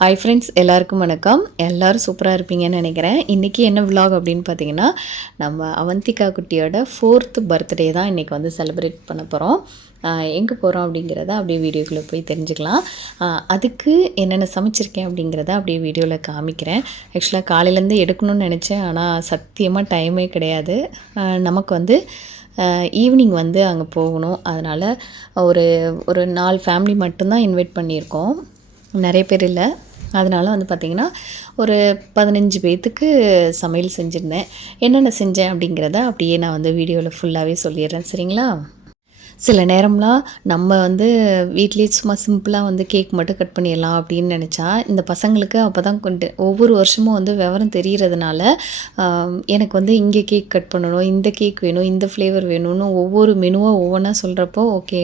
Hi friends, எல்லாருக்கும் வணக்கம். எல்லோரும் சூப்பராக இருப்பீங்கன்னு நினைக்கிறேன். இன்றைக்கி என்ன விலாக் அப்படின்னு பார்த்தீங்கன்னா, நம்ம அவந்திகா குட்டியோட 4th பர்த்டே தான் இன்றைக்கி வந்து செலிப்ரேட் பண்ண போகிறோம். எங்கே போகிறோம் அப்படிங்கிறத அப்படியே வீடியோக்குள்ளே போய் தெரிஞ்சுக்கலாம். அதுக்கு என்னென்ன சமைச்சிருக்கேன் அப்படிங்கிறத அப்படியே வீடியோவில் காமிக்கிறேன். ஆக்சுவலாக காலையிலேருந்து எடுக்கணும்னு நினச்சேன், ஆனால் சத்தியமாக டைமே கிடையாது. நமக்கு வந்து ஈவினிங் வந்து அங்கே போகணும். அதனால் ஒரு 4 ஃபேமிலி மட்டும்தான் இன்வைட் பண்ணியிருக்கோம், நிறைய பேர் இல்லை. அதனால் வந்து பார்த்திங்கன்னா ஒரு 15 பேர்த்துக்கு சமையல் செஞ்சுருந்தேன். என்னென்ன செஞ்சேன் அப்படிங்கிறத அப்படியே நான் வந்து வீடியோவில் ஃபுல்லாகவே சொல்லிடுறேன், சரிங்களா? சில நேரம்லாம் நம்ம வந்து வீட்லேயே சும்மா சிம்பிளாக வந்து கேக் மட்டும் கட் பண்ணிடலாம் அப்படின்னு நினச்சா, இந்த பசங்களுக்கு அப்போ தான் ஒவ்வொரு வருஷமும் வந்து விவரம் தெரிகிறதுனால எனக்கு வந்து இங்கே கேக் கட் பண்ணணும், இந்த கேக் வேணும், இந்த ஃப்ளேவர் வேணும்னு ஒவ்வொரு மெனுவாக ஒவ்வொன்றா சொல்கிறப்போ ஓகே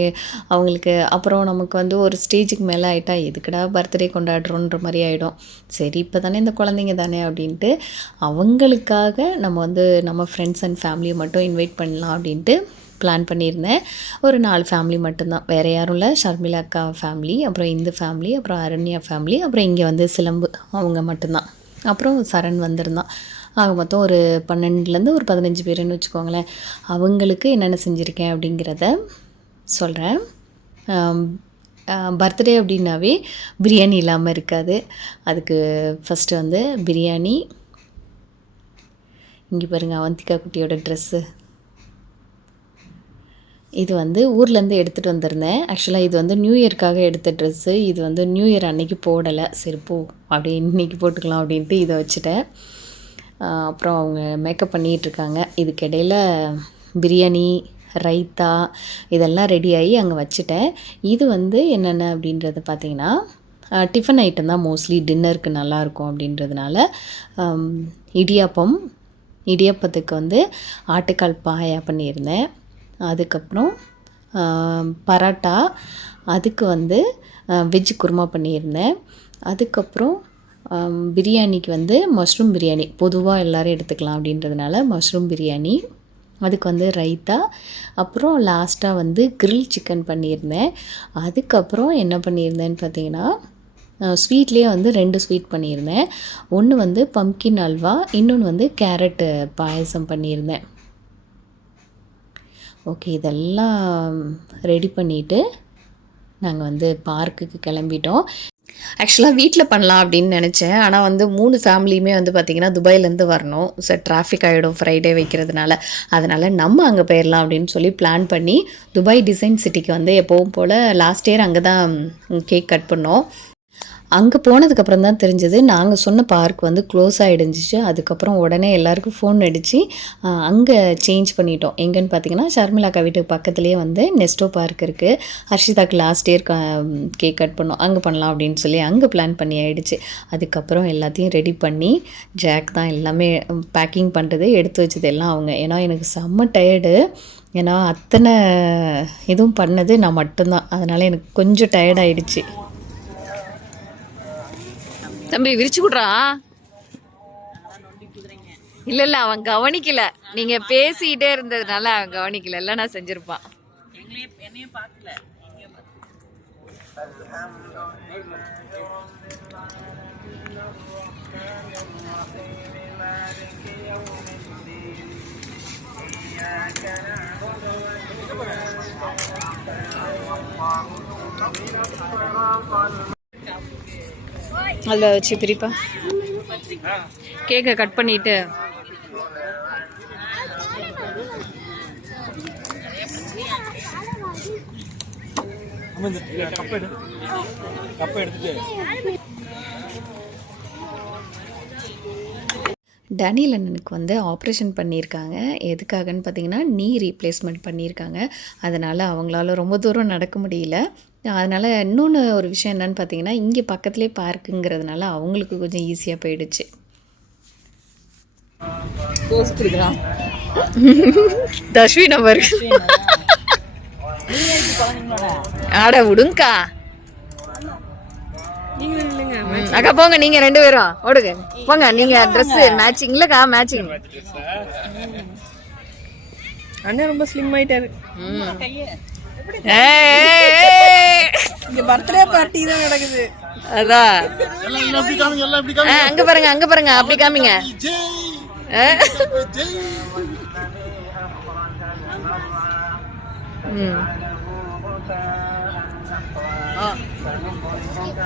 அவங்களுக்கு அப்புறம் நமக்கு வந்து ஒரு ஸ்டேஜுக்கு மேலே ஆகிட்டா எதுக்குடா பர்த்டே கொண்டாடுறோன்ற மாதிரி ஆகிடும். சரி இப்போ தானே இந்த குழந்தைங்க தானே அப்படின்ட்டு அவங்களுக்காக நம்ம வந்து நம்ம ஃப்ரெண்ட்ஸ் அண்ட் ஃபேமிலியை மட்டும் இன்வைட் பண்ணலாம் அப்படின்ட்டு பிளான் பண்ணியிருந்தேன். ஒரு 4 ஃபேமிலி மட்டும்தான், வேறு யாரும் இல்லை. ஷர்மிளா அக்கா ஃபேமிலி, அப்புறம் இந்த ஃபேமிலி, அப்புறம் அரண்யா ஃபேமிலி, அப்புறம் இங்கே வந்து சிலம்பு அவங்க மட்டும்தான். அப்புறம் சரண் வந்திருந்தான். ஆக மொத்தம் ஒரு 12லேருந்து ஒரு 15 பேருன்னு வச்சுக்கோங்களேன். அவங்களுக்கு என்னென்ன செஞ்சுருக்கேன் அப்படிங்கிறத சொல்கிறேன். பர்த்டே அப்படின்னாவே பிரியாணி இல்லாமல் இருக்காது. அதுக்கு ஃபஸ்ட்டு வந்து பிரியாணி. இங்கே பாருங்கள் அவந்திகா குட்டியோட ட்ரெஸ்ஸு. இது வந்து ஊர்லேருந்து எடுத்துகிட்டு வந்திருந்தேன். ஆக்சுவலாக இது வந்து நியூ இயர்க்காக எடுத்த ட்ரெஸ்ஸு. இது வந்து நியூ இயர் அன்னைக்கு போடலை. சரி போ அப்படி இன்றைக்கி போட்டுக்கலாம் அப்படின்ட்டு இதை வச்சுட்டேன். அப்புறம் அவங்க மேக்கப் பண்ணிகிட்ருக்காங்க. இதுக்கிடையில் பிரியாணி, ரைத்தா இதெல்லாம் ரெடி ஆகி அங்கே வச்சுட்டேன். இது வந்து என்னென்ன அப்படின்றத பார்த்திங்கன்னா, டிஃபன் ஐட்டம் தான் மோஸ்ட்லி டின்னருக்கு நல்லாயிருக்கும் அப்படின்றதுனால இடியாப்பத்துக்கு வந்து ஆட்டுக்கால் பாயா பண்ணியிருந்தேன். அதுக்கப்புறம் பரோட்டா, அதுக்கு வந்து வெஜ் குருமா பண்ணியிருந்தேன். அதுக்கப்புறம் பிரியாணிக்கு வந்து மஷ்ரூம் பிரியாணி, பொதுவாக எல்லோரும் எடுத்துக்கலாம் அப்படின்றதுனால மஷ்ரூம் பிரியாணி, அதுக்கு வந்து ரைத்தா, அப்புறம் லாஸ்ட்டாக வந்து கிரில் சிக்கன் பண்ணியிருந்தேன். அதுக்கப்புறம் என்ன பண்ணியிருந்தேன்னு பார்த்தீங்கன்னா, ஸ்வீட்லேயே வந்து 2 ஸ்வீட் பண்ணியிருந்தேன். ஒன்று வந்து பம்கின் அல்வா, இன்னொன்று வந்து கேரட்டு பாயசம் பண்ணியிருந்தேன். ஓகே, இதெல்லாம் ரெடி பண்ணிவிட்டு நாங்கள் வந்து பார்க்குக்கு கிளம்பிட்டோம். ஆக்சுவலாக வீட்டில் பண்ணலாம் அப்படின்னு நினச்சேன். ஆனால் வந்து 3 ஃபேமிலியுமே வந்து பார்த்திங்கன்னா துபாயிலேருந்து வரணும். ஸோ டிராஃபிக் ஆகிடும் ஃப்ரைடே வைக்கிறதுனால. அதனால் நம்ம அங்கே போயிடலாம் அப்படின்னு சொல்லி பிளான் பண்ணி துபாய் டிசைன் சிட்டிக்கு வந்து எப்போவும் போல் லாஸ்ட் இயர் அங்கே தான் கேக் கட் பண்ணோம். அங்கே போனதுக்கப்புறம் தான் தெரிஞ்சது நாங்கள் சொன்ன பார்க் வந்து க்ளோஸ் ஆகிடுஞ்சிச்சு. அதுக்கப்புறம் உடனே எல்லாருக்கும் ஃபோன் அடித்து அங்கே சேஞ்ச் பண்ணிட்டோம். எங்கேன்னு பார்த்தீங்கன்னா, ஷர்மிளாக்கா வீட்டுக்கு பக்கத்துலேயே வந்து நெஸ்டோ பார்க் இருக்குது. ஹர்ஷிதாக்கு லாஸ்ட் இயர் கேக் கட் பண்ணோம், அங்கே பண்ணலாம் அப்படின்னு சொல்லி அங்கே பிளான் பண்ணி ஆகிடுச்சு. அதுக்கப்புறம் எல்லாத்தையும் ரெடி பண்ணி ஜாக் தான் எல்லாமே பேக்கிங் பண்ணுறது, எடுத்து வச்சது எல்லாம் அவங்க. ஏன்னா எனக்கு செம்ம டயர்டு. ஏன்னா அத்தனை இதுவும் பண்ணது நான் மட்டும்தான். அதனால் எனக்கு கொஞ்சம் டயர்டாயிடுச்சு. தம்பி விரிச்சு விட்றா. இல்லை அவன் கவனிக்கல, நீங்க பேசிக்கிட்டே இருந்ததுனால அவன் கவனிக்கல. இல்லை நான் செஞ்சிருப்பான். அதில் வச்சு பிரிப்பா கேக்கை கட் பண்ணிட்டு டேனியல் அண்ணனுக்கு வந்து ஆப்ரேஷன் பண்ணியிருக்காங்க. எதுக்காகன்னு பார்த்தீங்கன்னா, நீ ரீப்ளேஸ்மெண்ட் பண்ணியிருக்காங்க. அதனால் அவங்களால ரொம்ப தூரம் நடக்க முடியல. அதனால் இன்னொன்று ஒரு விஷயம் என்னென்னு பார்த்தீங்கன்னா, இங்கே பக்கத்துலேயே பார்க்குங்கிறதுனால அவங்களுக்கு கொஞ்சம் ஈஸியாக போயிடுச்சு. தஷ்வி நம்பர் ஆட விடுங்கக்கா. அக்கா போங்க, நீங்க 2 பேரும் ஓடுங்க போங்க. நீங்க ட்ரெஸ் மேட்சிங் இல்லக்கா, மேட்சிங். அண்ணன் ரொம்ப ஸ்லிம் ஆயிட்டாரு. இங்க பர்த்டே பார்ட்டி தான் நடக்குது. அதான் அங்க பாருங்க அப்படி காமிங்க.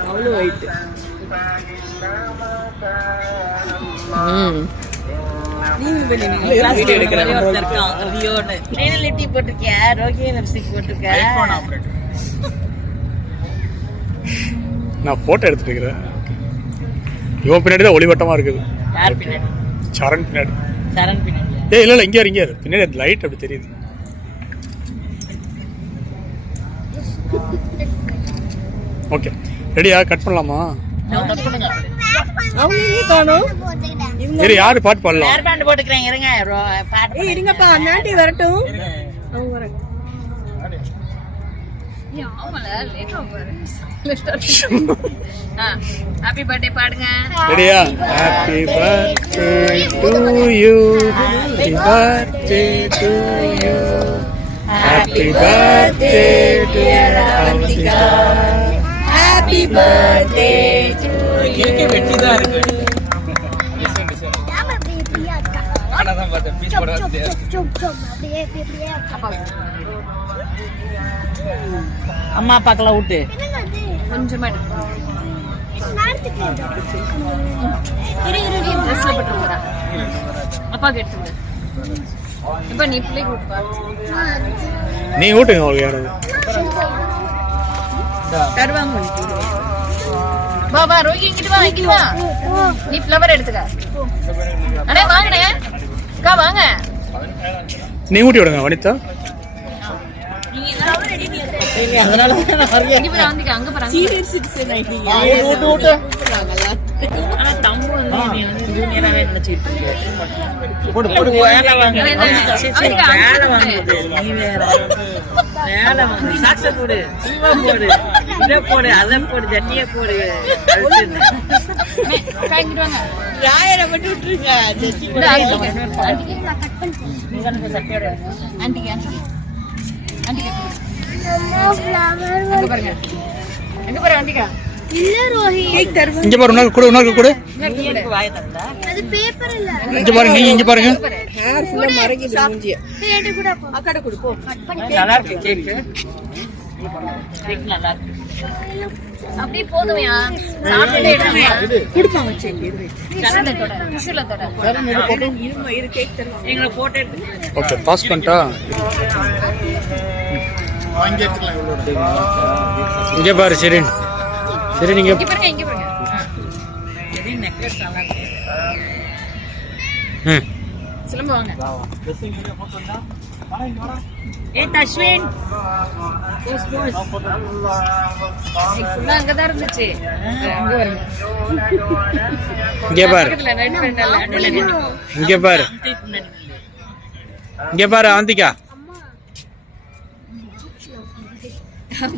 அவ்வளோ ஒயிட். நான் போட்டோ எடுத்துட்டு இருக்கிறேன். இவன் பின்னாடி தான் ஒளிவட்டமா இருக்குது. சரண் பின்னாடி. இல்ல இங்க பின்னாடி லைட் அப்படி தெரியுது. ஓகே ரெடியா? கட் பண்ணலாமா? யாரு பாட்டு பாடலாம்? போட்டுக்கிறேன் இருங்கப்பா. அண்ணாட்டி வரட்டும். ஹாப்பி பர்த்டே பாடுங்க. ரெடியா? Happy birthday to you, happy birthday to you, happy birthday dear Avantika, happy birthday to you. Cake வெட்டி தான் இருக்கு. அண்ணாதான் பாத்து பீஸ் போட வந்து அப்படியே அம்மா அப்பாக்கெல்லாம் விட்டு கொஞ்சமா அப்பா கேட்டு இப்ப நீ பிள்ளைக்கு விட்டுப்பா. நீ ஊட்டுங்க அவங்களுக்கு யாராவது தருவாங்க. பாபா ரோகி இங்கிட்டு வா. நீ ஃப்ளவர் எடுத்துக்க. அண்ணே வாங்கண்ணே. அக்கா வாங்க. நீ ஊட்டி விடுங்க வனிதா. இங்க பாரு, உனக்கு கூட இங்க பாருங்க. நீங்க இங்க பாருங்க. அப்படியே போதுமையா ஓகே பாஸ் பண்ணிட்டா. இங்க பாரு. சரி நீங்க அங்கதான் இருந்துச்சு. இங்க பாரு அவந்திகா.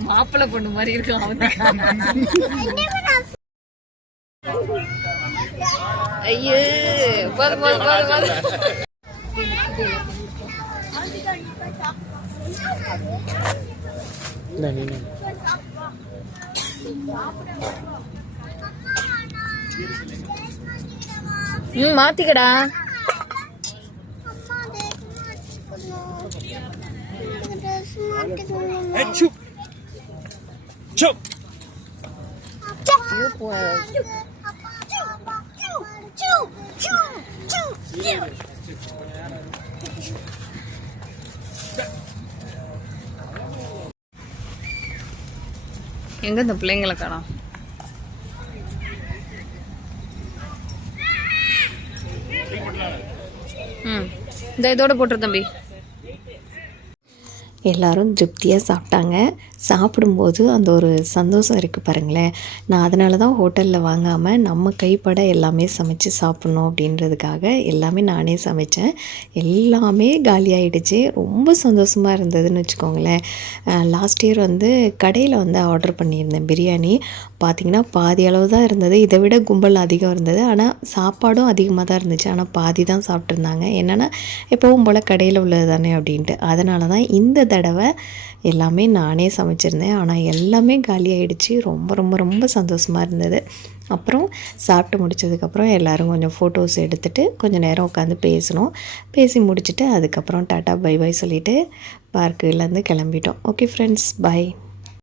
மாப்பிள்ளை பொண்ணு மாதிரி இருக்கும் அவந்திகா. ஐயோ போதும். மாத்திக்கடா. எங்க இந்த பிள்ளைங்களை காணோம்? இந்த இதோட போட்டுரு தம்பி. எல்லோரும் திருப்தியாக சாப்பிட்டாங்க. சாப்பிடும்போது அந்த ஒரு சந்தோஷம் இருக்குது பாருங்களேன். நான் அதனால தான் ஹோட்டலில் வாங்காமல் நம்ம கைப்பட எல்லாமே சமைச்சு சாப்பிட்ணும் அப்படின்றதுக்காக எல்லாமே நானே சமைத்தேன். எல்லாமே காலியாகிடுச்சு. ரொம்ப சந்தோஷமாக இருந்ததுன்னு வச்சுக்கோங்களேன். லாஸ்ட் இயர் வந்து கடையில் வந்து ஆர்டர் பண்ணியிருந்தேன் பிரியாணி. பார்த்திங்கன்னா பாதி அளவு தான் இருந்தது, இதை விட கும்பல் அதிகம் இருந்தது. ஆனால் சாப்பாடும் அதிகமாக தான் இருந்துச்சு, ஆனால் பாதி தான் சாப்பிட்ருந்தாங்க. என்னென்னா எப்போவும் போல் கடையில் உள்ளது தானே அப்படின்ட்டு. அதனால தான் இந்த தடவை எல்லாமே நானே சமைச்சிருந்தேன். ஆனால் எல்லாமே காலியாகிடுச்சு. ரொம்ப ரொம்ப ரொம்ப சந்தோஷமாக இருந்தது. அப்புறம் சாப்பிட்டு முடித்ததுக்கப்புறம் எல்லோரும் கொஞ்சம் ஃபோட்டோஸ் எடுத்துகிட்டு கொஞ்சம் நேரம் உட்காந்து பேசினோம். பேசி முடிச்சுட்டு அதுக்கப்புறம் டாட்டா பை பை சொல்லிவிட்டு பார்க்குலேருந்து கிளம்பிட்டோம். Okay friends, by.